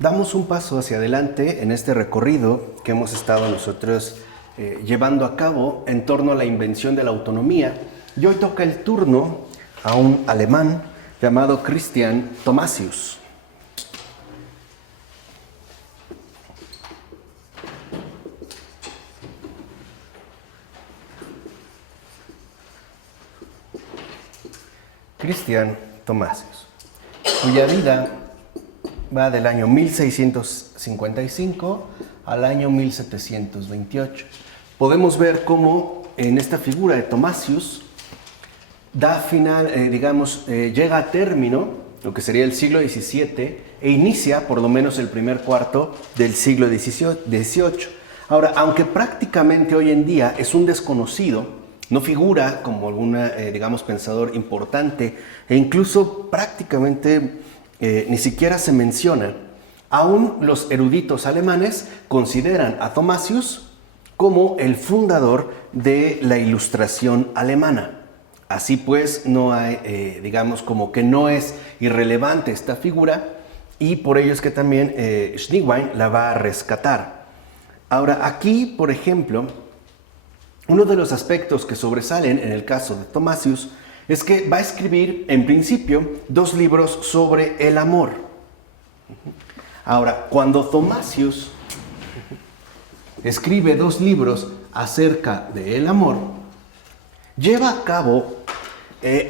damos un paso hacia adelante en este recorrido que hemos estado nosotros llevando a cabo en torno a la invención de la autonomía. Y hoy toca el turno a un alemán llamado Christian Thomasius. Christian Thomasius, cuya vida va del año 1655 al año 1728. Podemos ver cómo en esta figura de Thomasius llega a término lo que sería el siglo XVII e inicia por lo menos el primer cuarto del siglo XVIII. Ahora, aunque prácticamente hoy en día es un desconocido, no figura como algún, pensador importante e incluso prácticamente ni siquiera se menciona. Aún los eruditos alemanes consideran a Thomasius como el fundador de la Ilustración alemana. Así pues, no hay, como que no es irrelevante esta figura y por ello es que también Schneewein la va a rescatar. Ahora, aquí, por ejemplo, uno de los aspectos que sobresalen en el caso de Thomasius es que va a escribir, en principio, 2 libros sobre el amor. Ahora, cuando Thomasius escribe 2 libros acerca del amor, lleva a cabo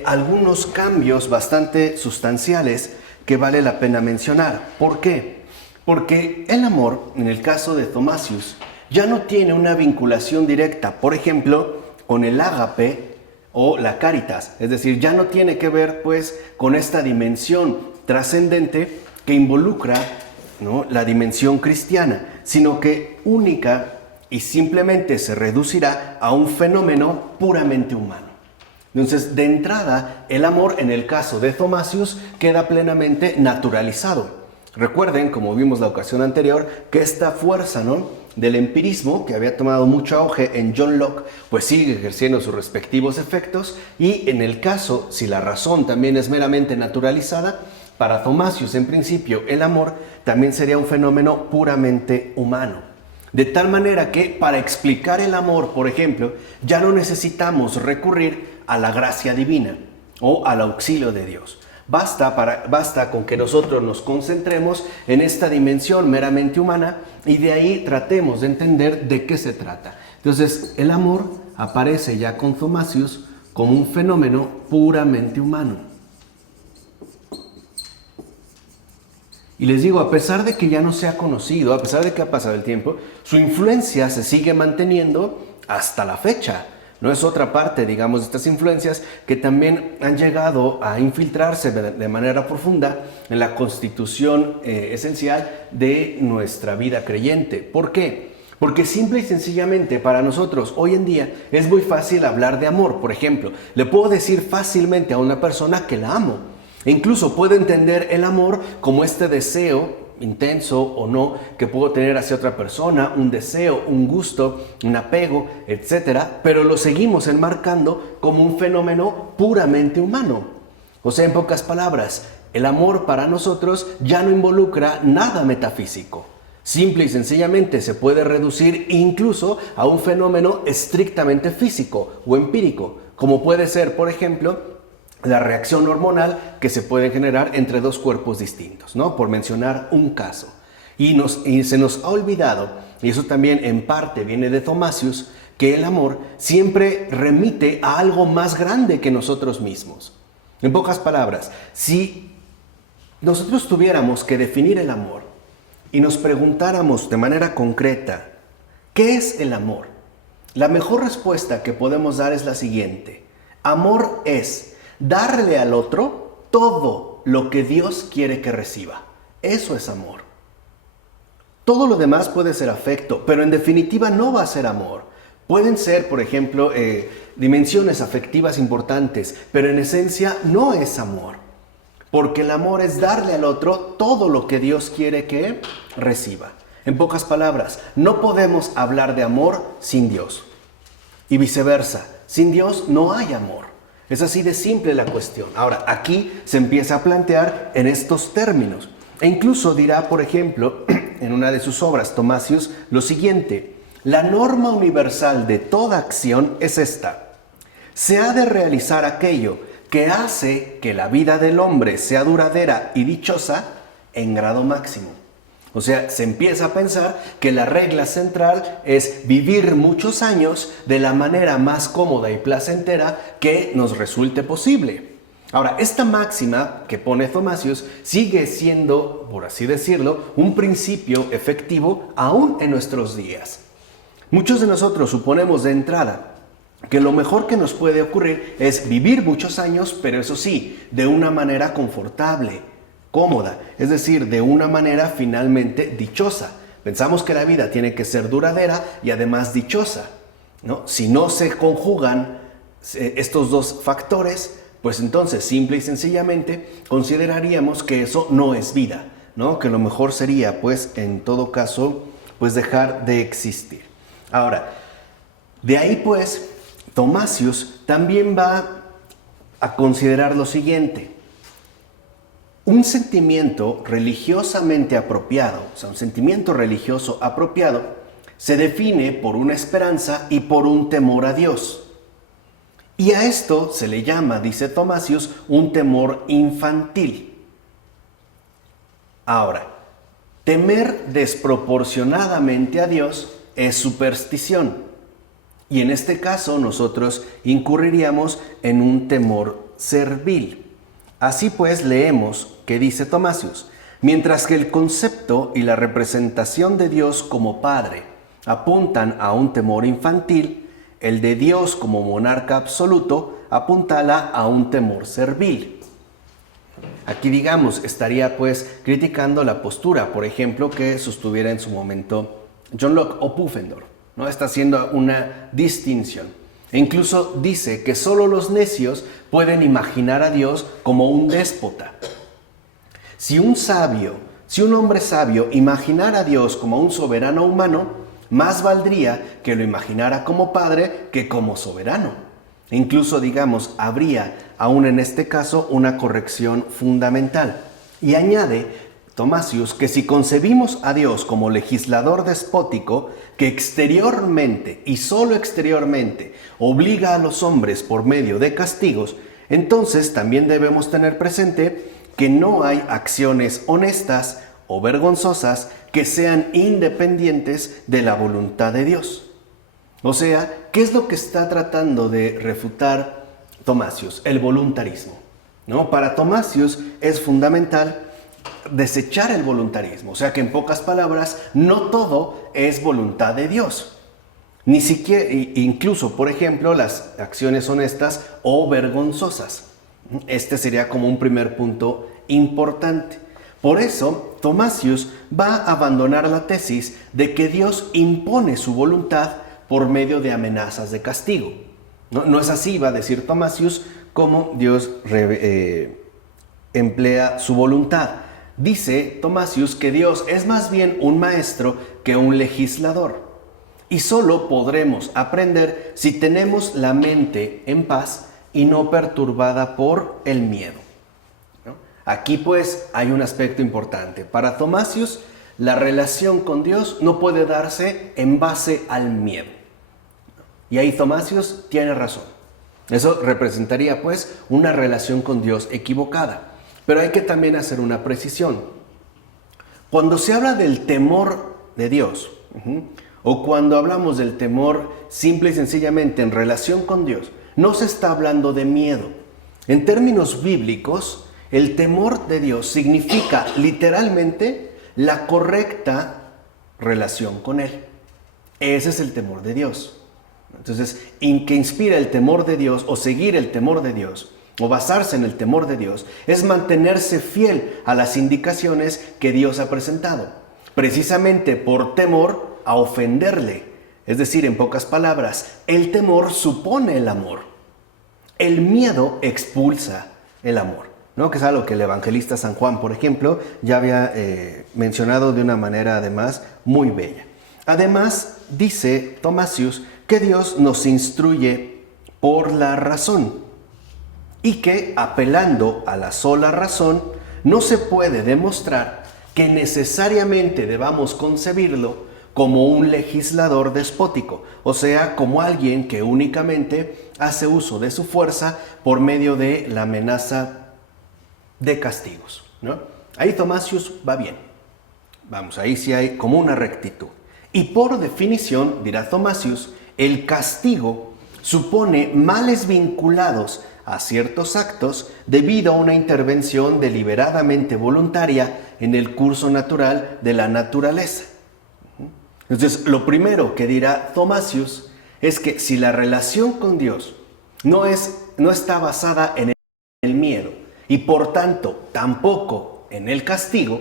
algunos cambios bastante sustanciales que vale la pena mencionar. ¿Por qué? Porque el amor, en el caso de Thomasius, ya no tiene una vinculación directa, por ejemplo, con el ágape o la caritas. Es decir, ya no tiene que ver, pues, con esta dimensión trascendente que involucra, ¿no?, la dimensión cristiana, sino que única y simplemente se reducirá a un fenómeno puramente humano. Entonces, de entrada, el amor en el caso de Thomasius queda plenamente naturalizado. Recuerden, como vimos la ocasión anterior, que esta fuerza, ¿no?, del empirismo, que había tomado mucho auge en John Locke, pues sigue ejerciendo sus respectivos efectos, y en el caso, si la razón también es meramente naturalizada, para Thomasius, en principio, el amor también sería un fenómeno puramente humano. De tal manera que para explicar el amor, por ejemplo, ya no necesitamos recurrir a la gracia divina o al auxilio de Dios. Basta con que nosotros nos concentremos en esta dimensión meramente humana y de ahí tratemos de entender de qué se trata. Entonces, el amor aparece ya con Thomasius como un fenómeno puramente humano. Y les digo, a pesar de que ya no se ha conocido, a pesar de que ha pasado el tiempo, su influencia se sigue manteniendo hasta la fecha. No es otra parte, de estas influencias que también han llegado a infiltrarse de manera profunda en la constitución esencial de nuestra vida creyente. ¿Por qué? Porque simple y sencillamente para nosotros hoy en día es muy fácil hablar de amor. Por ejemplo, le puedo decir fácilmente a una persona que la amo. E incluso puedo entender el amor como este deseo intenso o no que puedo tener hacia otra persona, un deseo, un gusto, un apego, etcétera, pero lo seguimos enmarcando como un fenómeno puramente humano. O sea, en pocas palabras, el amor para nosotros ya no involucra nada metafísico. Simple y sencillamente se puede reducir incluso a un fenómeno estrictamente físico o empírico, como puede ser, por ejemplo, la reacción hormonal que se puede generar entre 2 cuerpos distintos, ¿no?, por mencionar un caso. Y se nos ha olvidado, y eso también en parte viene de Thomasius, que el amor siempre remite a algo más grande que nosotros mismos. En pocas palabras, si nosotros tuviéramos que definir el amor y nos preguntáramos de manera concreta, ¿qué es el amor? La mejor respuesta que podemos dar es la siguiente: amor es darle al otro todo lo que Dios quiere que reciba. Eso es amor. Todo lo demás puede ser afecto, pero en definitiva no va a ser amor. Pueden ser, por ejemplo, dimensiones afectivas importantes, pero en esencia no es amor. Porque el amor es darle al otro todo lo que Dios quiere que reciba. En pocas palabras, no podemos hablar de amor sin Dios. Y viceversa, sin Dios no hay amor. Es así de simple la cuestión. Ahora, aquí se empieza a plantear en estos términos. E incluso dirá, por ejemplo, en una de sus obras, Tomasius, lo siguiente: la norma universal de toda acción es esta: se ha de realizar aquello que hace que la vida del hombre sea duradera y dichosa en grado máximo. O sea, se empieza a pensar que la regla central es vivir muchos años de la manera más cómoda y placentera que nos resulte posible. Ahora, esta máxima que pone Tomasius sigue siendo, por así decirlo, un principio efectivo aún en nuestros días. Muchos de nosotros suponemos de entrada que lo mejor que nos puede ocurrir es vivir muchos años, pero eso sí, de una manera confortable, cómoda, es decir, de una manera finalmente dichosa. Pensamos que la vida tiene que ser duradera y además dichosa, ¿no? Si no se conjugan estos dos factores, pues entonces simple y sencillamente consideraríamos que eso no es vida, ¿no? Que lo mejor sería, pues, en todo caso, pues dejar de existir. Ahora, de ahí pues, Tomasius también va a considerar lo siguiente: un sentimiento religiosamente apropiado, o sea, un sentimiento religioso apropiado, se define por una esperanza y por un temor a Dios. Y a esto se le llama, dice Tomasius, un temor infantil. Ahora, temer desproporcionadamente a Dios es superstición. Y en este caso nosotros incurriríamos en un temor servil. Así pues leemos que dice Tomasius: mientras que el concepto y la representación de Dios como Padre apuntan a un temor infantil, el de Dios como monarca absoluto apuntala a un temor servil. Aquí, digamos, estaría pues criticando la postura, por ejemplo, que sostuviera en su momento John Locke o Pufendorf, ¿no? Está haciendo una distinción. E incluso dice que solo los necios pueden imaginar a Dios como un déspota. Si un hombre sabio imaginara a Dios como un soberano humano, más valdría que lo imaginara como padre que como soberano. E incluso, digamos, habría, aún en este caso, una corrección fundamental. Y añade Tomasius que si concebimos a Dios como legislador despótico que exteriormente y solo exteriormente obliga a los hombres por medio de castigos, entonces también debemos tener presente que no hay acciones honestas o vergonzosas que sean independientes de la voluntad de Dios. O sea, ¿qué es lo que está tratando de refutar Tomasius? El voluntarismo, ¿no? Para Tomasius es fundamental desechar el voluntarismo, o sea que en pocas palabras, no todo es voluntad de Dios. Ni siquiera, incluso, por ejemplo, las acciones honestas o vergonzosas. Este sería como un primer punto importante. Por eso, Tomasius va a abandonar la tesis de que Dios impone su voluntad por medio de amenazas de castigo. No es así, va a decir Tomasius, como Dios emplea su voluntad. Dice Tomasius que Dios es más bien un maestro que un legislador. Y solo podremos aprender si tenemos la mente en paz y no perturbada por el miedo. Aquí pues hay un aspecto importante. Para Tomasius, la relación con Dios no puede darse en base al miedo. Y ahí Tomasius tiene razón. Eso representaría pues una relación con Dios equivocada. Pero hay que también hacer una precisión. Cuando se habla del temor de Dios, o cuando hablamos del temor simple y sencillamente en relación con Dios, no se está hablando de miedo. En términos bíblicos, el temor de Dios significa literalmente la correcta relación con Él. Ese es el temor de Dios. Entonces, que inspira el temor de Dios o seguir el temor de Dios o basarse en el temor de Dios es mantenerse fiel a las indicaciones que Dios ha presentado, precisamente por temor a ofenderle. Es decir, en pocas palabras, el temor supone el amor. El miedo expulsa el amor, ¿no? Que es algo que el evangelista San Juan, por ejemplo, ya había mencionado de una manera además muy bella. Además, dice Tomasius que Dios nos instruye por la razón y que, apelando a la sola razón, no se puede demostrar que necesariamente debamos concebirlo como un legislador despótico, o sea, como alguien que únicamente hace uso de su fuerza por medio de la amenaza de castigos, ¿no? Ahí Thomasius va bien. Vamos, ahí sí hay como una rectitud. Y por definición, dirá Thomasius, el castigo supone males vinculados a ciertos actos debido a una intervención deliberadamente voluntaria en el curso natural de la naturaleza. Entonces, lo primero que dirá Thomasius es que si la relación con Dios no está basada en el miedo y por tanto tampoco en el castigo,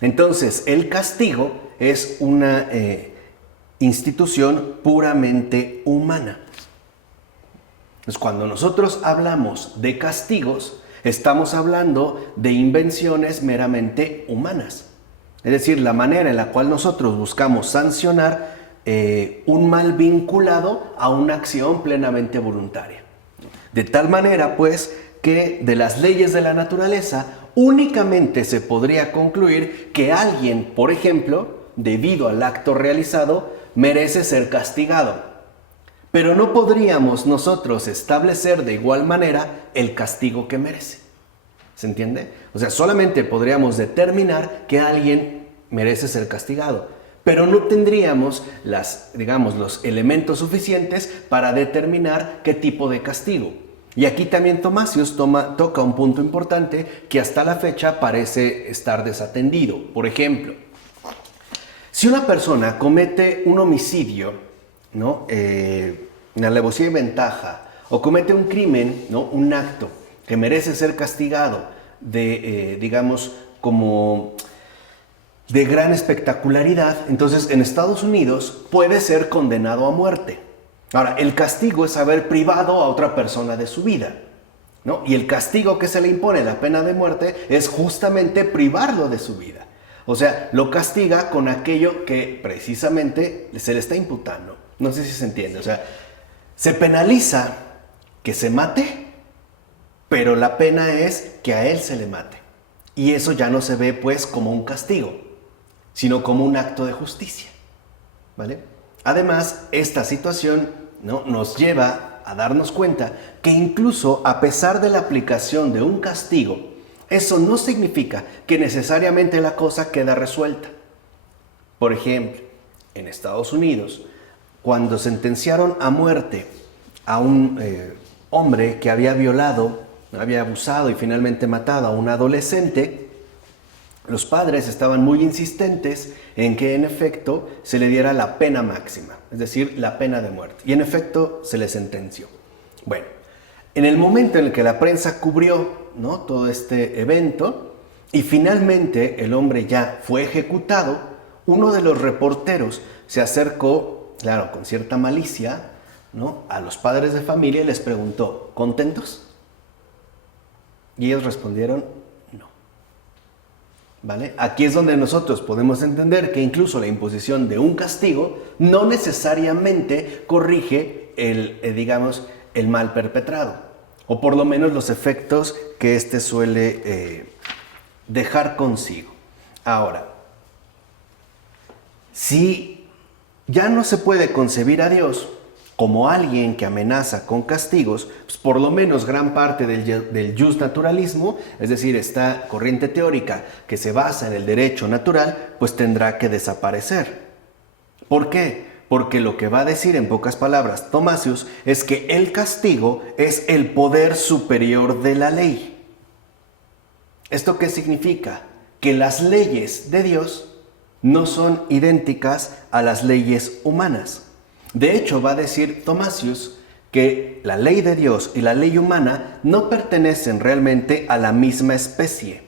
entonces el castigo es una institución puramente humana. Entonces, cuando nosotros hablamos de castigos, estamos hablando de invenciones meramente humanas. Es decir, la manera en la cual nosotros buscamos sancionar un mal vinculado a una acción plenamente voluntaria. De tal manera, pues, que de las leyes de la naturaleza únicamente se podría concluir que alguien, por ejemplo, debido al acto realizado, merece ser castigado. Pero no podríamos nosotros establecer de igual manera el castigo que merece. ¿Se entiende? O sea, solamente podríamos determinar que alguien merece ser castigado, pero no tendríamos los elementos suficientes para determinar qué tipo de castigo. Y aquí también Thomasius toca un punto importante que hasta la fecha parece estar desatendido. Por ejemplo, si una persona comete un homicidio, ¿no? Una alevosía y ventaja, o comete un crimen, ¿no? Un acto que merece ser castigado como de gran espectacularidad, entonces en Estados Unidos puede ser condenado a muerte. Ahora, el castigo es haber privado a otra persona de su vida, ¿no? Y el castigo que se le impone, la pena de muerte, es justamente privarlo de su vida. O sea, lo castiga con aquello que precisamente se le está imputando. No sé si se entiende. O sea, se penaliza que se mate, pero la pena es que a él se le mate. Y eso ya no se ve pues como un castigo, sino como un acto de justicia, ¿vale? Además, esta situación, ¿no?, nos lleva a darnos cuenta que incluso a pesar de la aplicación de un castigo, eso no significa que necesariamente la cosa queda resuelta. Por ejemplo, en Estados Unidos, cuando sentenciaron a muerte a un hombre que había violado, había abusado y finalmente matado a un adolescente, los padres estaban muy insistentes en que en efecto se le diera la pena máxima, es decir, la pena de muerte. Y en efecto se le sentenció. Bueno, en el momento en el que la prensa cubrió, ¿no?, todo este evento y finalmente el hombre ya fue ejecutado, uno de los reporteros se acercó, claro, con cierta malicia, ¿no?, a los padres de familia y les preguntó, ¿contentos? Y ellos respondieron, no. ¿Vale? Aquí es donde nosotros podemos entender que incluso la imposición de un castigo no necesariamente corrige el mal perpetrado, o por lo menos los efectos que éste suele dejar consigo. Ahora, si ya no se puede concebir a Dios como alguien que amenaza con castigos, pues por lo menos gran parte del justnaturalismo, es decir, esta corriente teórica que se basa en el derecho natural, pues tendrá que desaparecer. ¿Por qué? Porque lo que va a decir en pocas palabras Thomasius es que el castigo es el poder superior de la ley. ¿Esto qué significa? Que las leyes de Dios no son idénticas a las leyes humanas. De hecho, va a decir Thomasius que la ley de Dios y la ley humana no pertenecen realmente a la misma especie.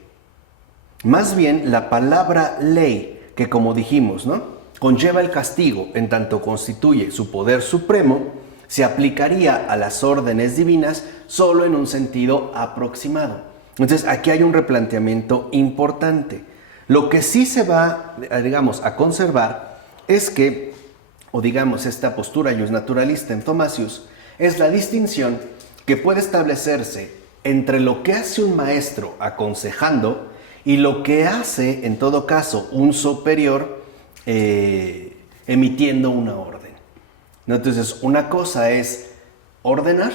Más bien, la palabra ley, que como dijimos, ¿no?, conlleva el castigo en tanto constituye su poder supremo, se aplicaría a las órdenes divinas solo en un sentido aproximado. Entonces, aquí hay un replanteamiento importante. Lo que sí se va, a conservar es que, esta postura justnaturalista en Thomasius, es la distinción que puede establecerse entre lo que hace un maestro aconsejando y lo que hace, en todo caso, un superior emitiendo una orden. ¿No? Entonces, una cosa es ordenar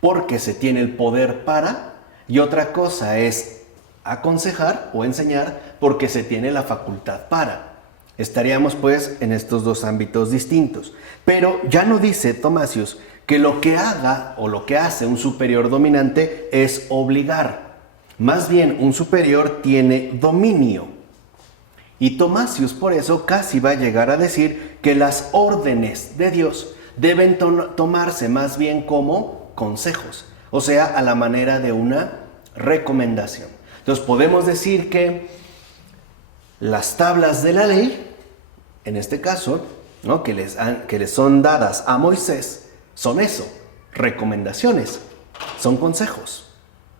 porque se tiene el poder para, y otra cosa es aconsejar o enseñar porque se tiene la facultad para. Estaríamos pues en estos dos ámbitos distintos. Pero ya no dice Thomasius que lo que haga o lo que hace un superior dominante es obligar. Más bien un superior tiene dominio. Y Thomasius por eso casi va a llegar a decir que las órdenes de Dios deben tomarse más bien como consejos, o sea, a la manera de una recomendación. Entonces podemos decir que las tablas de la ley, en este caso, ¿no?, que les son dadas a Moisés, son eso, recomendaciones, son consejos.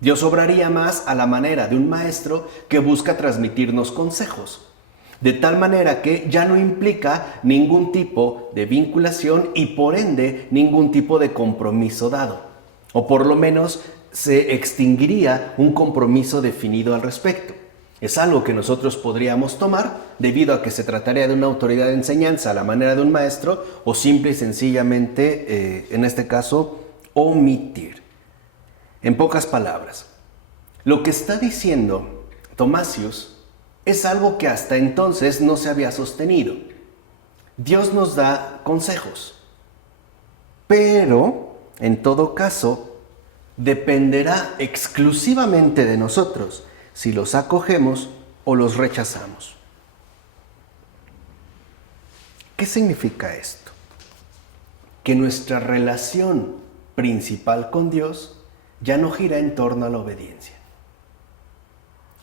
Dios obraría más a la manera de un maestro que busca transmitirnos consejos, de tal manera que ya no implica ningún tipo de vinculación y por ende ningún tipo de compromiso dado, o por lo menos se extinguiría un compromiso definido al respecto. Es algo que nosotros podríamos tomar debido a que se trataría de una autoridad de enseñanza a la manera de un maestro o simple y sencillamente, en este caso, omitir. En pocas palabras, lo que está diciendo Thomasius es algo que hasta entonces no se había sostenido. Dios nos da consejos, pero en todo caso dependerá exclusivamente de nosotros si los acogemos o los rechazamos. ¿Qué significa esto? Que nuestra relación principal con Dios ya no gira en torno a la obediencia.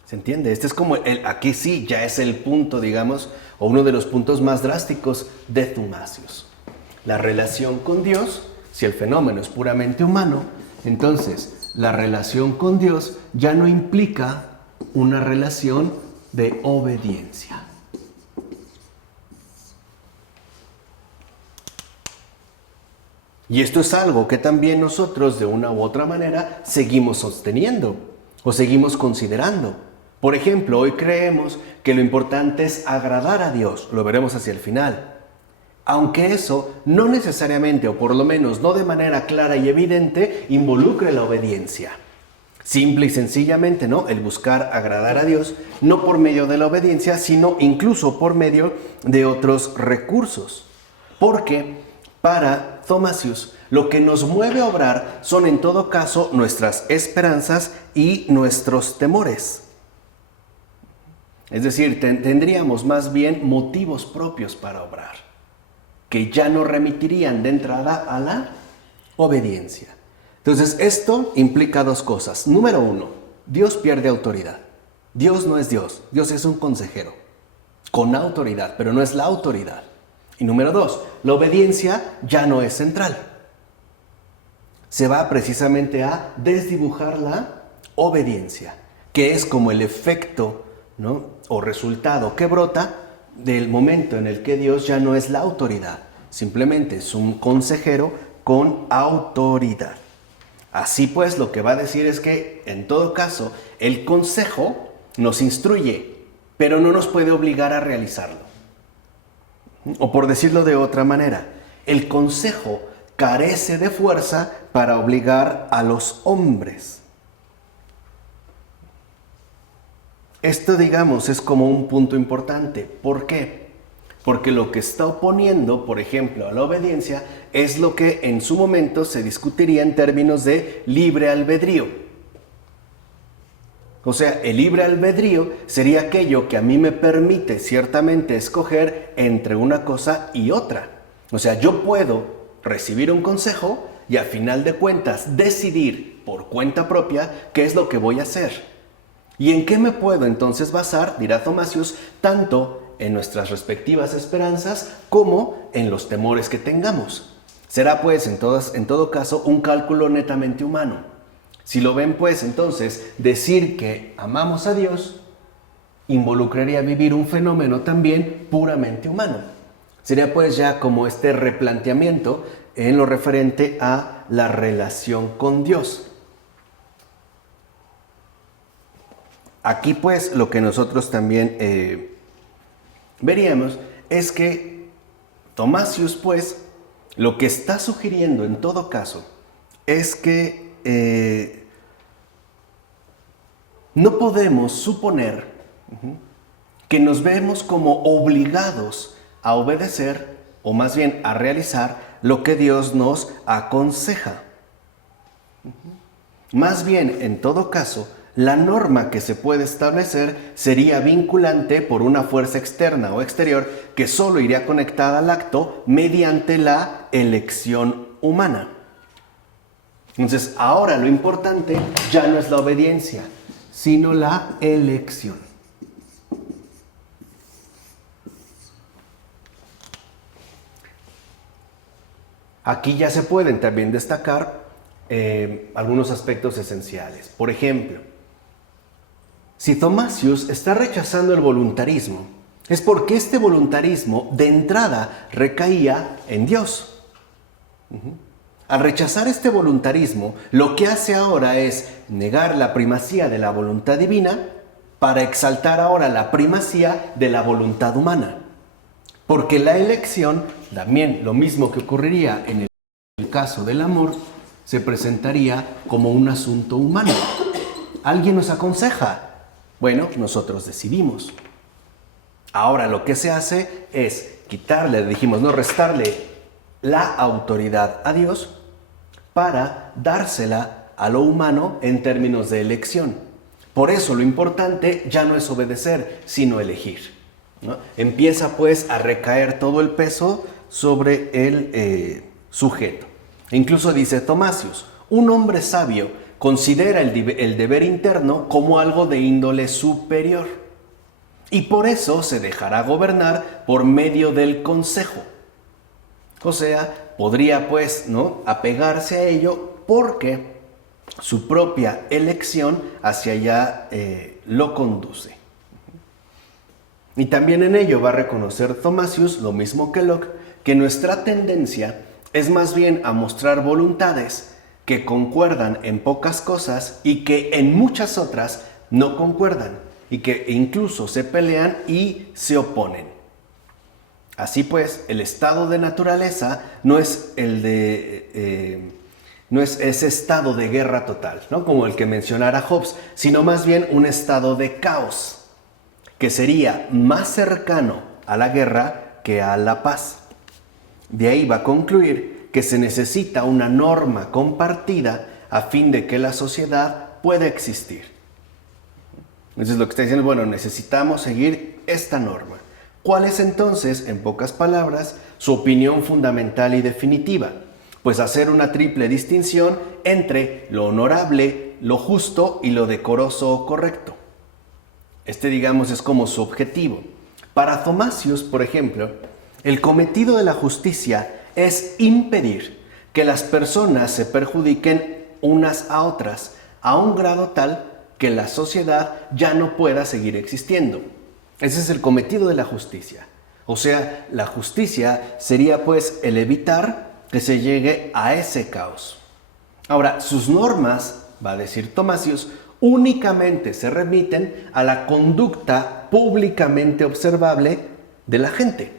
¿Se entiende? Este es como aquí sí ya es el punto, digamos, o uno de los puntos más drásticos de Thomasius. La relación con Dios, si el fenómeno es puramente humano, entonces la relación con Dios ya no implica una relación de obediencia. Y esto es algo que también nosotros de una u otra manera seguimos sosteniendo o seguimos considerando. Por ejemplo, hoy creemos que lo importante es agradar a Dios, lo veremos hacia el final. Aunque eso no necesariamente, o por lo menos no de manera clara y evidente, involucre la obediencia. Simple y sencillamente, ¿no? El buscar agradar a Dios, no por medio de la obediencia, sino incluso por medio de otros recursos. Porque para Thomasius, lo que nos mueve a obrar son en todo caso nuestras esperanzas y nuestros temores. Es decir, tendríamos más bien motivos propios para obrar, que ya no remitirían de entrada a la obediencia. Entonces, esto implica dos cosas. Número uno, Dios pierde autoridad. Dios no es Dios, Dios es un consejero, con autoridad, pero no es la autoridad. Y número dos, la obediencia ya no es central. Se va precisamente a desdibujar la obediencia, que es como el efecto, ¿no?, o resultado que brota del momento en el que Dios ya no es la autoridad, simplemente es un consejero con autoridad. Así pues, lo que va a decir es que, en todo caso, el consejo nos instruye, pero no nos puede obligar a realizarlo. O por decirlo de otra manera, el consejo carece de fuerza para obligar a los hombres. Esto, digamos, es como un punto importante. ¿Por qué? Porque lo que está oponiendo, por ejemplo, a la obediencia es lo que en su momento se discutiría en términos de libre albedrío. O sea, el libre albedrío sería aquello que a mí me permite ciertamente escoger entre una cosa y otra. O sea, yo puedo recibir un consejo y a final de cuentas decidir por cuenta propia qué es lo que voy a hacer. ¿Y en qué me puedo entonces basar, dirá Thomasius, tanto en nuestras respectivas esperanzas como en los temores que tengamos? Será pues en todo caso un cálculo netamente humano. Si lo ven pues entonces, decir que amamos a Dios involucraría vivir un fenómeno también puramente humano. Sería pues ya como este replanteamiento en lo referente a la relación con Dios. Aquí pues lo que nosotros también veríamos es que Thomasius pues lo que está sugiriendo en todo caso es que no podemos suponer que nos vemos como obligados a obedecer o más bien a realizar lo que Dios nos aconseja. Más bien, en todo caso, la norma que se puede establecer sería vinculante por una fuerza externa o exterior que solo iría conectada al acto mediante la elección humana. Entonces, ahora lo importante ya no es la obediencia, sino la elección. Aquí ya se pueden también destacar algunos aspectos esenciales. Por ejemplo, si Thomasius está rechazando el voluntarismo, es porque este voluntarismo de entrada recaía en Dios. Al rechazar este voluntarismo, lo que hace ahora es negar la primacía de la voluntad divina para exaltar ahora la primacía de la voluntad humana. Porque la elección, también lo mismo que ocurriría en el caso del amor, se presentaría como un asunto humano. Alguien nos aconseja. Bueno, nosotros decidimos. Ahora lo que se hace es quitarle, dijimos, no restarle la autoridad a Dios para dársela a lo humano en términos de elección. Por eso lo importante ya no es obedecer, sino elegir, ¿no? Empieza pues a recaer todo el peso sobre el sujeto. Incluso dice Thomasius, un hombre sabio considera el deber interno como algo de índole superior y por eso se dejará gobernar por medio del consejo. O sea, podría pues, ¿no?, apegarse a ello porque su propia elección hacia allá lo conduce. Y también en ello va a reconocer Thomasius, lo mismo que Locke, que nuestra tendencia es más bien a mostrar voluntades que concuerdan en pocas cosas y que en muchas otras no concuerdan y que incluso se pelean y se oponen. Así pues, el estado de naturaleza no es no es ese estado de guerra total, ¿no?, como el que mencionara Hobbes, sino más bien un estado de caos, que sería más cercano a la guerra que a la paz. De ahí va a concluir que se necesita una norma compartida a fin de que la sociedad pueda existir. Entonces lo que está diciendo, bueno, necesitamos seguir esta norma. ¿Cuál es entonces, en pocas palabras, su opinión fundamental y definitiva? Pues hacer una triple distinción entre lo honorable, lo justo y lo decoroso o correcto. Digamos, es como su objetivo. Para Thomasius, por ejemplo, el cometido de la justicia es impedir que las personas se perjudiquen unas a otras a un grado tal que la sociedad ya no pueda seguir existiendo. Ese es el cometido de la justicia. O sea, la justicia sería pues el evitar que se llegue a ese caos. Ahora, sus normas, va a decir Thomasius, únicamente se remiten a la conducta públicamente observable de la gente.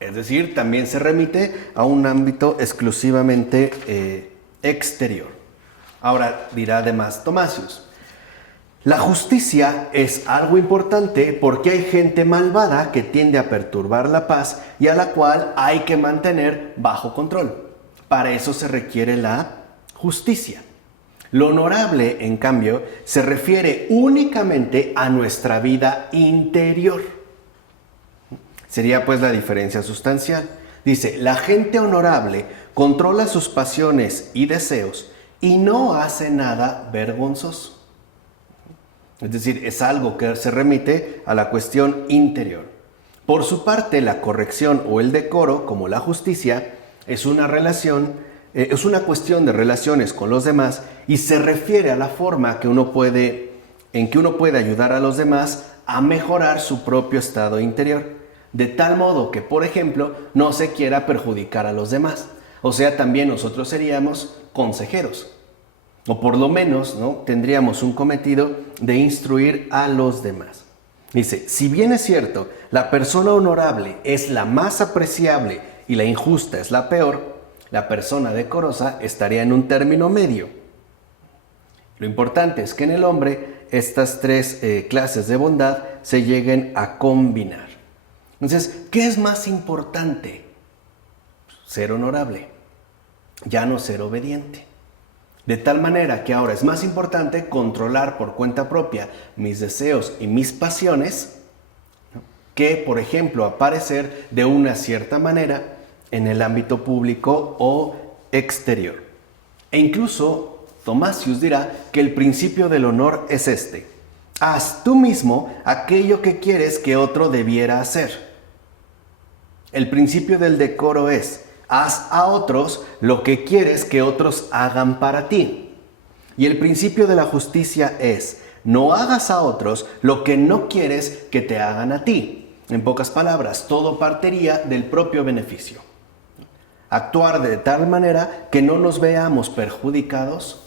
Es decir, también se remite a un ámbito exclusivamente exterior. Ahora dirá además Thomasius, la justicia es algo importante porque hay gente malvada que tiende a perturbar la paz y a la cual hay que mantener bajo control. Para eso se requiere la justicia. Lo honorable, en cambio, se refiere únicamente a nuestra vida interior. Sería pues la diferencia sustancial. Dice, la gente honorable controla sus pasiones y deseos y no hace nada vergonzoso. Es decir, es algo que se remite a la cuestión interior. Por su parte, la corrección o el decoro, como la justicia, es una cuestión de relaciones con los demás y se refiere a la forma en que uno puede ayudar a los demás a mejorar su propio estado interior, de tal modo que, por ejemplo, no se quiera perjudicar a los demás. O sea, también nosotros seríamos consejeros. O por lo menos, ¿no?, tendríamos un cometido de instruir a los demás. Dice, si bien es cierto, la persona honorable es la más apreciable y la injusta es la peor, la persona decorosa estaría en un término medio. Lo importante es que en el hombre estas tres clases de bondad se lleguen a combinar. Entonces, ¿qué es más importante? Ser honorable, ya no ser obediente. De tal manera que ahora es más importante controlar por cuenta propia mis deseos y mis pasiones que, por ejemplo, aparecer de una cierta manera en el ámbito público o exterior. E incluso Thomasius dirá que el principio del honor es este: haz tú mismo aquello que quieres que otro debiera hacer. El principio del decoro es: haz a otros lo que quieres que otros hagan para ti. Y el principio de la justicia es: no hagas a otros lo que no quieres que te hagan a ti. En pocas palabras, todo partiría del propio beneficio. Actuar de tal manera que no nos veamos perjudicados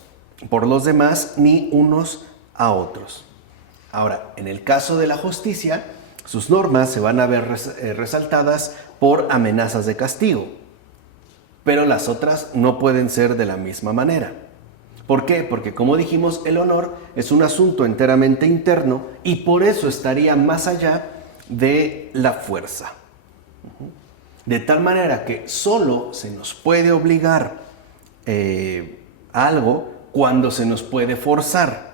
por los demás ni unos a otros. Ahora, en el caso de la justicia, sus normas se van a ver resaltadas por amenazas de castigo. Pero las otras no pueden ser de la misma manera. ¿Por qué? Porque, como dijimos, el honor es un asunto enteramente interno y por eso estaría más allá de la fuerza. De tal manera que solo se nos puede obligar a algo cuando se nos puede forzar.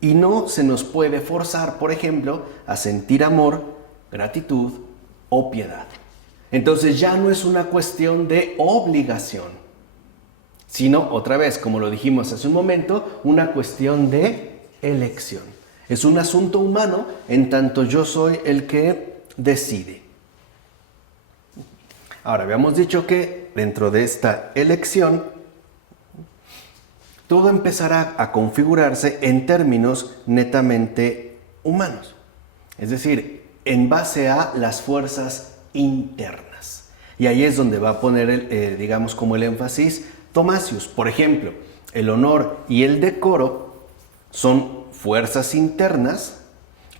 Y no se nos puede forzar, por ejemplo, a sentir amor, gratitud o piedad. Entonces ya no es una cuestión de obligación, sino, otra vez, como lo dijimos hace un momento, una cuestión de elección. Es un asunto humano en tanto yo soy el que decide. Ahora, habíamos dicho que dentro de esta elección, todo empezará a configurarse en términos netamente humanos. Es decir, en base a las fuerzas internas. Y ahí es donde va a poner, digamos, como el énfasis Thomasius. Por ejemplo, el honor y el decoro son fuerzas internas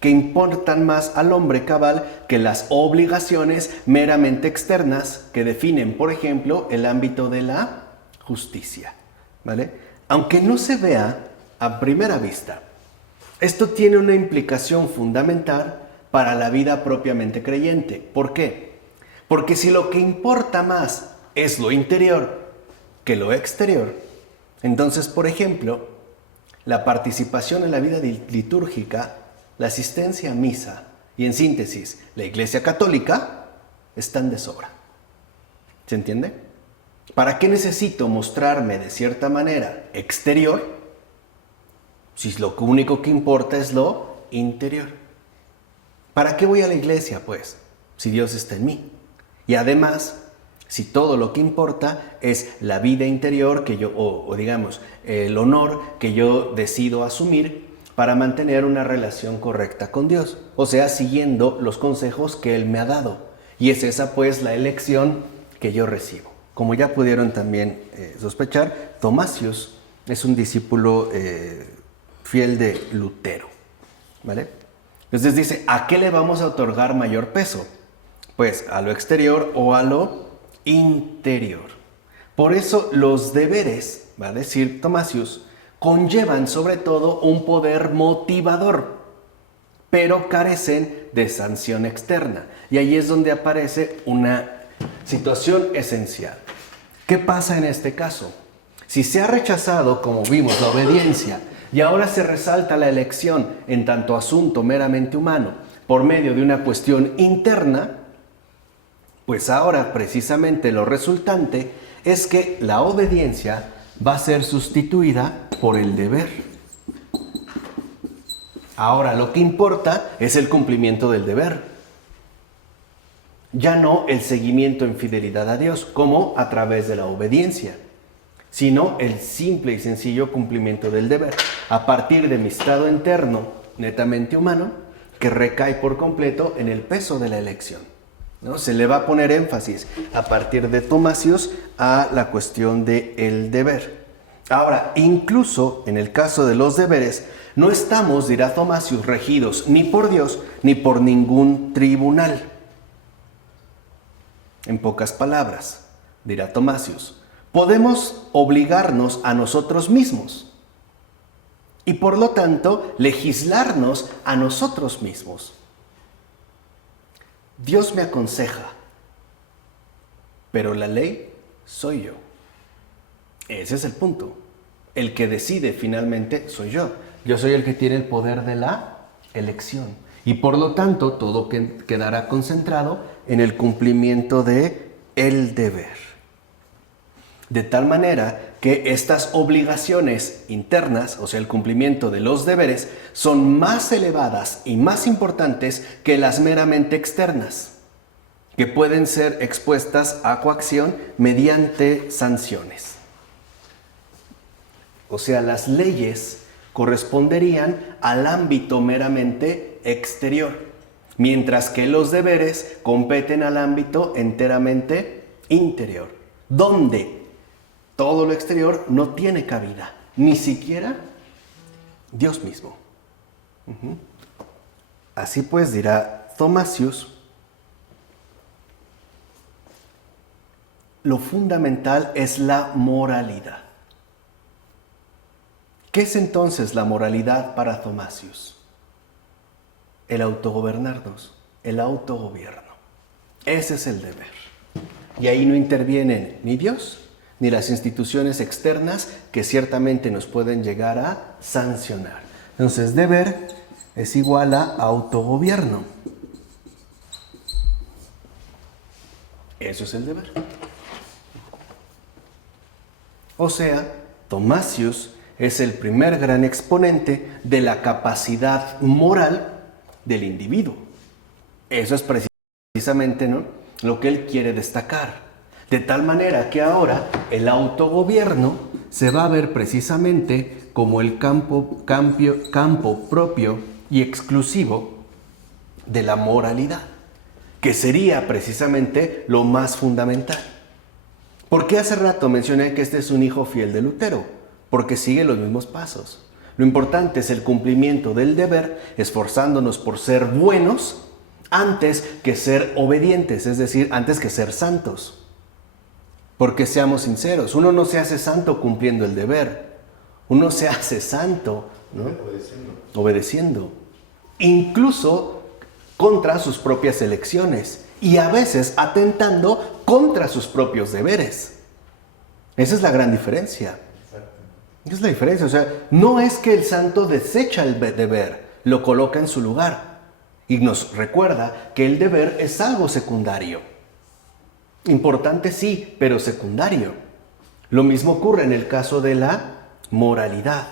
que importan más al hombre cabal que las obligaciones meramente externas que definen, por ejemplo, el ámbito de la justicia. ¿Vale? Aunque no se vea a primera vista, esto tiene una implicación fundamental para la vida propiamente creyente. ¿Por qué? Porque si lo que importa más es lo interior que lo exterior, entonces, por ejemplo, la participación en la vida litúrgica, la asistencia a misa y, en síntesis, la Iglesia Católica están de sobra. ¿Se entiende? ¿Para qué necesito mostrarme de cierta manera exterior si lo único que importa es lo interior? ¿Para qué voy a la iglesia, pues, si Dios está en mí? Y además, si todo lo que importa es la vida interior que yo, o digamos, el honor que yo decido asumir para mantener una relación correcta con Dios, o sea, siguiendo los consejos que Él me ha dado. Y es esa, pues, la elección que yo recibo. Como ya pudieron también sospechar, Thomasius es un discípulo fiel de Lutero, ¿vale? Entonces dice, ¿a qué le vamos a otorgar mayor peso? Pues a lo exterior o a lo interior. Por eso los deberes, va a decir Thomasius, conllevan sobre todo un poder motivador, pero carecen de sanción externa. Y ahí es donde aparece una situación esencial. ¿Qué pasa en este caso? Si se ha rechazado, como vimos, la obediencia y ahora se resalta la elección en tanto asunto meramente humano por medio de una cuestión interna, pues ahora precisamente lo resultante es que la obediencia va a ser sustituida por el deber. Ahora lo que importa es el cumplimiento del deber. Ya no el seguimiento en fidelidad a Dios, como a través de la obediencia, sino el simple y sencillo cumplimiento del deber, a partir de mi estado interno, netamente humano, que recae por completo en el peso de la elección, ¿no? Se le va a poner énfasis a partir de Thomasius a la cuestión del deber. Ahora, incluso en el caso de los deberes, no estamos, dirá Thomasius, regidos ni por Dios ni por ningún tribunal. En pocas palabras, dirá Thomasius, podemos obligarnos a nosotros mismos y por lo tanto legislarnos a nosotros mismos. Dios me aconseja, pero la ley soy yo. Ese es el punto. El que decide finalmente soy yo. Yo soy el que tiene el poder de la elección. Y por lo tanto, todo quedará concentrado en el cumplimiento de el deber. De tal manera que estas obligaciones internas, o sea, el cumplimiento de los deberes, son más elevadas y más importantes que las meramente externas, que pueden ser expuestas a coacción mediante sanciones. O sea, las leyes corresponderían al ámbito meramente exterior, mientras que los deberes competen al ámbito enteramente interior, donde todo lo exterior no tiene cabida, ni siquiera Dios mismo. Así pues, dirá Thomasius, lo fundamental es la moralidad. ¿Qué es entonces la moralidad para Thomasius? El autogobernarnos, el autogobierno. Ese es el deber. Y ahí no intervienen ni Dios ni las instituciones externas que ciertamente nos pueden llegar a sancionar. Entonces, deber es igual a autogobierno. Eso es el deber. O sea, Thomasius es el primer gran exponente de la capacidad moral del individuo. Eso es precisamente, ¿no?, lo que él quiere destacar. De tal manera que ahora el autogobierno se va a ver precisamente como el campo propio y exclusivo de la moralidad, que sería precisamente lo más fundamental. ¿Por qué hace rato mencioné que este es un hijo fiel de Lutero? Porque sigue los mismos pasos. Lo importante es el cumplimiento del deber, esforzándonos por ser buenos antes que ser obedientes, es decir, antes que ser santos. Porque seamos sinceros, uno no se hace santo cumpliendo el deber, uno se hace santo, ¿no?, obedeciendo, incluso contra sus propias elecciones y a veces atentando contra sus propios deberes. Esa es la gran diferencia. Esa es la diferencia. O sea, no es que el santo desecha el deber, lo coloca en su lugar y nos recuerda que el deber es algo secundario. Importante sí, pero secundario. Lo mismo ocurre en el caso de la moralidad.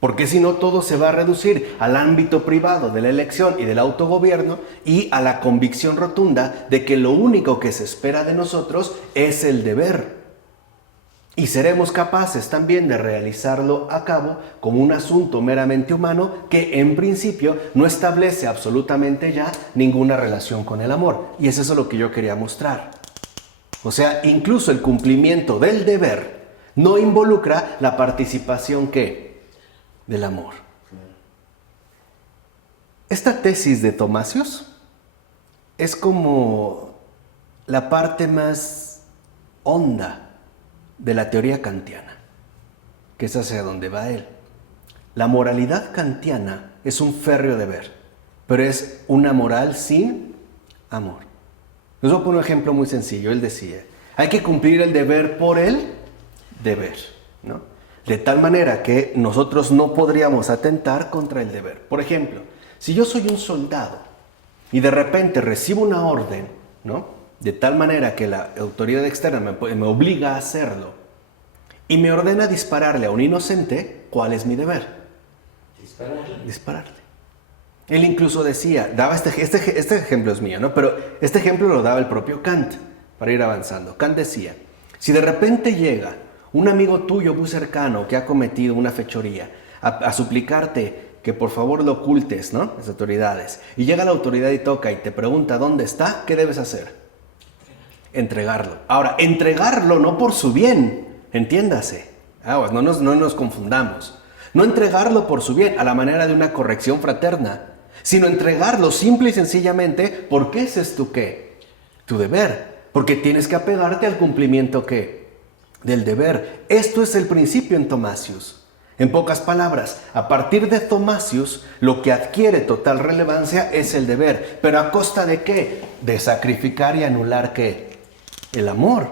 Porque si no, todo se va a reducir al ámbito privado de la elección y del autogobierno y a la convicción rotunda de que lo único que se espera de nosotros es el deber. Y seremos capaces también de realizarlo a cabo como un asunto meramente humano que en principio no establece absolutamente ya ninguna relación con el amor. Y es eso lo que yo quería mostrar. O sea, incluso el cumplimiento del deber no involucra la participación ¿qué? Del amor. Esta tesis de Thomasius es como la parte más honda de la teoría kantiana, que es hacia donde va él. La moralidad kantiana es un férreo deber, pero es una moral sin amor. Les voy a poner un ejemplo muy sencillo. Él decía, hay que cumplir el deber por el deber, ¿no? De tal manera que nosotros no podríamos atentar contra el deber. Por ejemplo, si yo soy un soldado y de repente recibo una orden, ¿no?, de tal manera que la autoridad externa me obliga a hacerlo y me ordena dispararle a un inocente, ¿cuál es mi deber? Dispararle. Él incluso decía, daba este ejemplo es mío, ¿no?, pero este ejemplo lo daba el propio Kant para ir avanzando. Kant decía, si de repente llega un amigo tuyo muy cercano que ha cometido una fechoría a suplicarte que por favor lo ocultes, ¿no?, las autoridades, y llega la autoridad y toca y te pregunta dónde está, ¿qué debes hacer? Entregarlo. Ahora, entregarlo no por su bien, entiéndase. No nos confundamos. No entregarlo por su bien, a la manera de una corrección fraterna, sino entregarlo simple y sencillamente porque ese es tu ¿qué? Tu deber. Porque tienes que apegarte al cumplimiento ¿qué? Del deber. Esto es el principio en Thomasius. En pocas palabras, a partir de Thomasius, lo que adquiere total relevancia es el deber. ¿Pero a costa de qué? De sacrificar y anular ¿qué? El amor.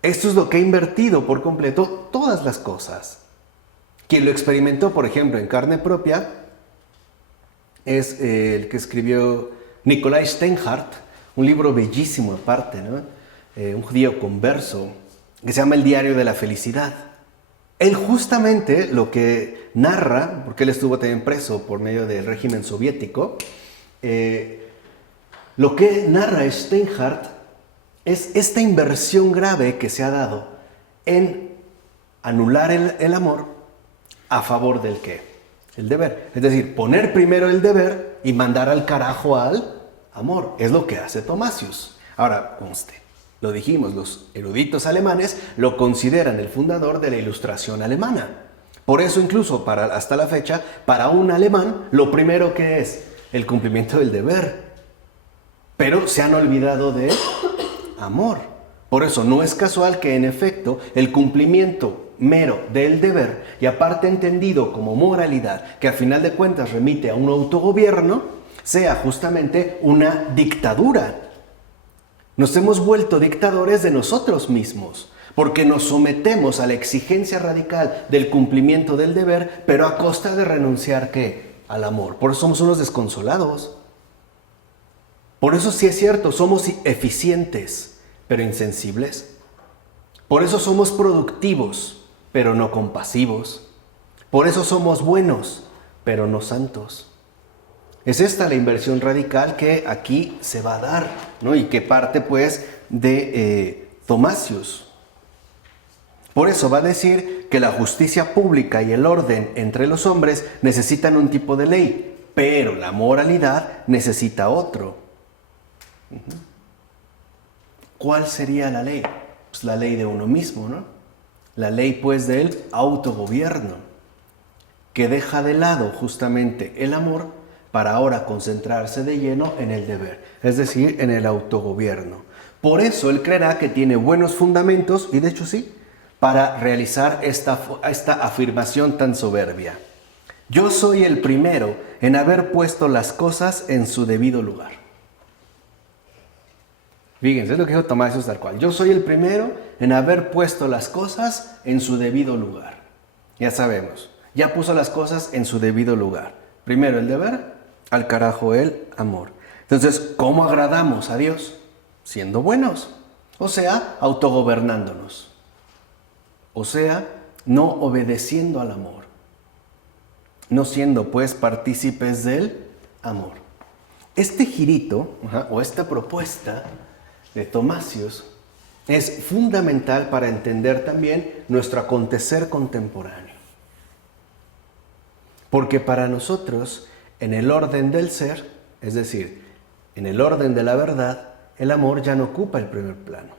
Esto es lo que ha invertido por completo todas las cosas. Quien lo experimentó, por ejemplo, en carne propia, es el que escribió Nikolai Steinhardt, un libro bellísimo aparte, ¿no? Un judío converso, que se llama El diario de la felicidad. Él justamente lo que narra, porque él estuvo también preso por medio del régimen soviético, lo que narra Steinhardt es esta inversión grave que se ha dado en anular el amor a favor del ¿qué? El deber. Es decir, poner primero el deber y mandar al carajo al amor. Es lo que hace Thomasius. Ahora, conste, lo dijimos, los eruditos alemanes lo consideran el fundador de la Ilustración alemana. Por eso incluso hasta la fecha, para un alemán, lo primero que es el cumplimiento del deber. Pero se han olvidado de amor. Por eso no es casual que en efecto el cumplimiento mero del deber, y aparte entendido como moralidad, que a final de cuentas remite a un autogobierno, sea justamente una dictadura. Nos hemos vuelto dictadores de nosotros mismos, porque nos sometemos a la exigencia radical del cumplimiento del deber, pero a costa de renunciar ¿qué? Al amor. Por eso somos unos desconsolados. Por eso sí es cierto, somos eficientes, pero insensibles. Por eso somos productivos, pero no compasivos. Por eso somos buenos, pero no santos. Es esta la inversión radical que aquí se va a dar, ¿no? Y que parte pues de Thomasius. Por eso va a decir que la justicia pública y el orden entre los hombres necesitan un tipo de ley, pero la moralidad necesita otro. ¿Cuál sería la ley? Pues la ley de uno mismo, ¿no? La ley pues del autogobierno, que deja de lado justamente el amor para ahora concentrarse de lleno en el deber, es decir, en el autogobierno. Por eso él creerá que tiene buenos fundamentos, y de hecho sí, para realizar esta afirmación tan soberbia. Yo soy el primero en haber puesto las cosas en su debido lugar. Fíjense, es lo que dijo Thomasius tal cual. Yo soy el primero en haber puesto las cosas en su debido lugar. Ya sabemos, ya puso las cosas en su debido lugar. Primero el deber, al carajo el amor. Entonces, ¿cómo agradamos a Dios? Siendo buenos, o sea, autogobernándonos. O sea, no obedeciendo al amor. No siendo, pues, partícipes del amor. Este girito, o esta propuesta de Thomasius es fundamental para entender también nuestro acontecer contemporáneo. Porque para nosotros, en el orden del ser, es decir, en el orden de la verdad, el amor ya no ocupa el primer plano.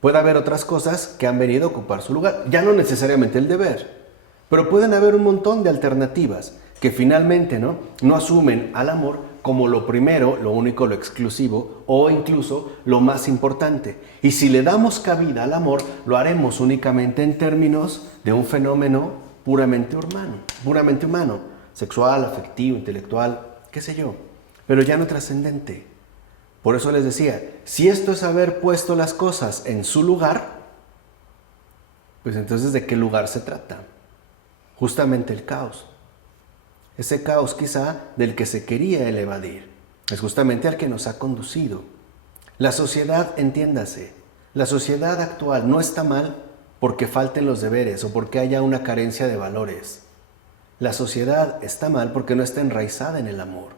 Puede haber otras cosas que han venido a ocupar su lugar, ya no necesariamente el deber, pero pueden haber un montón de alternativas que finalmente no asumen al amor como lo primero, lo único, lo exclusivo o incluso lo más importante. Y si le damos cabida al amor, lo haremos únicamente en términos de un fenómeno puramente humano, sexual, afectivo, intelectual, qué sé yo, pero ya no trascendente. Por eso les decía, si esto es haber puesto las cosas en su lugar, pues entonces ¿de qué lugar se trata? Justamente el caos. Ese caos quizá del que se quería el evadir, es justamente al que nos ha conducido. La sociedad, entiéndase, la sociedad actual no está mal porque falten los deberes o porque haya una carencia de valores. La sociedad está mal porque no está enraizada en el amor.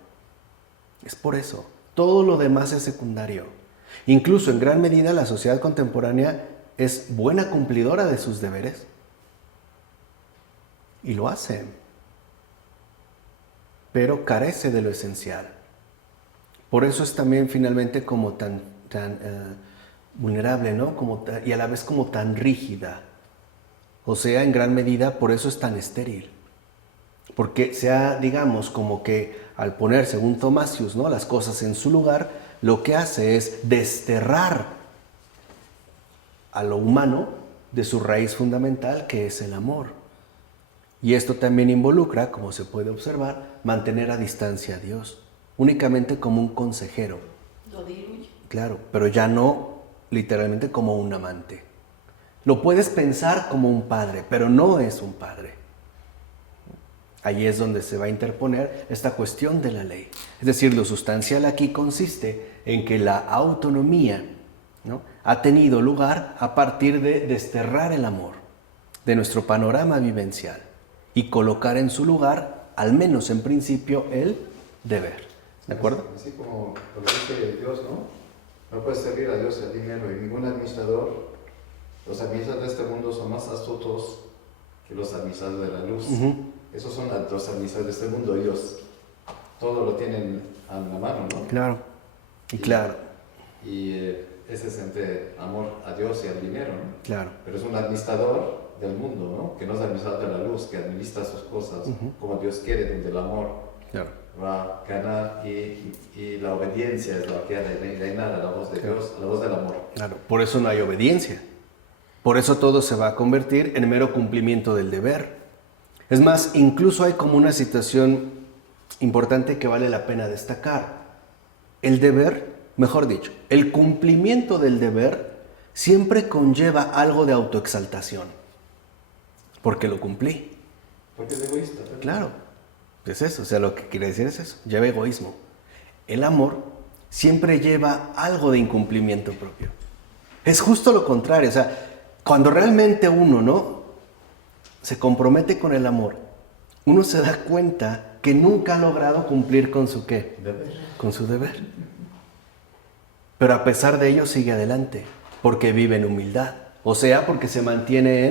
Es por eso. Todo lo demás es secundario. Incluso en gran medida la sociedad contemporánea es buena cumplidora de sus deberes. Y lo hace. Pero carece de lo esencial. Por eso es también finalmente como tan vulnerable, ¿no? Y a la vez como tan rígida. O sea, en gran medida, por eso es tan estéril. Porque se ha, digamos, como que al poner, según Thomasius, ¿no?, las cosas en su lugar, lo que hace es desterrar a lo humano de su raíz fundamental, que es el amor. Y esto también involucra, como se puede observar, mantener a distancia a Dios, únicamente como un consejero. Lo diluye. Claro, pero ya no literalmente como un amante. Lo puedes pensar como un padre, pero no es un padre. Ahí es donde se va a interponer esta cuestión de la ley. Es decir, lo sustancial aquí consiste en que la autonomía, ¿no?, ha tenido lugar a partir de desterrar el amor de nuestro panorama vivencial y colocar en su lugar, al menos en principio, el deber. ¿De acuerdo? Así como lo dice Dios, ¿no? No puedes servir a Dios el dinero, y ningún administrador, los administradores de este mundo son más astutos que los administradores de la luz. Esos son los administradores de este mundo, ellos todo lo tienen a la mano, ¿no? Claro, claro. Y ese es entre amor a Dios y al dinero, ¿no? Claro. Pero es un administrador del mundo, ¿no? Que no es administrador de la luz, que administra sus cosas como Dios quiere, donde el amor va a ganar y la obediencia es lo que ha de reinar a la voz de Dios, a la voz del amor. Claro, por eso no hay obediencia. Por eso todo se va a convertir en mero cumplimiento del deber. Es más, incluso hay como una situación importante que vale la pena destacar. El deber, mejor dicho, el cumplimiento del deber siempre conlleva algo de autoexaltación. Porque lo cumplí. Porque es egoísta. Claro, es eso, o sea, lo que quiere decir es eso, lleva egoísmo. El amor siempre lleva algo de incumplimiento propio. Es justo lo contrario, o sea, cuando realmente uno, ¿no?, se compromete con el amor, uno se da cuenta que nunca ha logrado cumplir con su ¿qué? Deber. Con su deber. Pero a pesar de ello sigue adelante, porque vive en humildad, o sea, porque se mantiene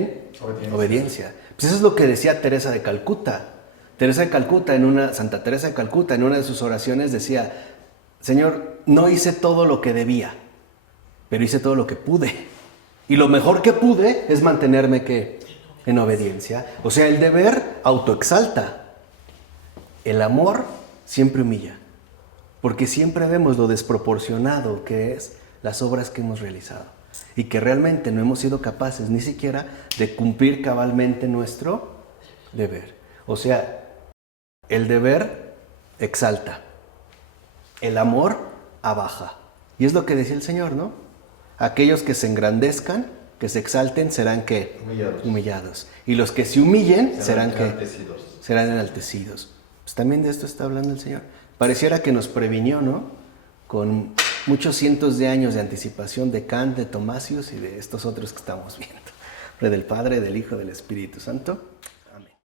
en obediencia. Pues eso es lo que decía Teresa de Calcuta. Santa Teresa de Calcuta, en una de sus oraciones decía: Señor, no hice todo lo que debía, pero hice todo lo que pude. Y lo mejor que pude es mantenerme ¿qué? En obediencia. O sea, el deber autoexalta. El amor siempre humilla. Porque siempre vemos lo desproporcionado que es las obras que hemos realizado. Y que realmente no hemos sido capaces ni siquiera de cumplir cabalmente nuestro deber. O sea, el deber exalta. El amor abaja. Y es lo que decía el Señor, ¿no? Aquellos que se engrandezcan, que se exalten, serán ¿qué? Humillados. Y los que se humillen serán ¿qué? Serán enaltecidos. Pues también de esto está hablando el Señor. Pareciera que nos previnió, ¿no?, con muchos cientos de años de anticipación de Kant, de Thomasius y de estos otros que estamos viendo. Del Padre, del Hijo, del Espíritu Santo.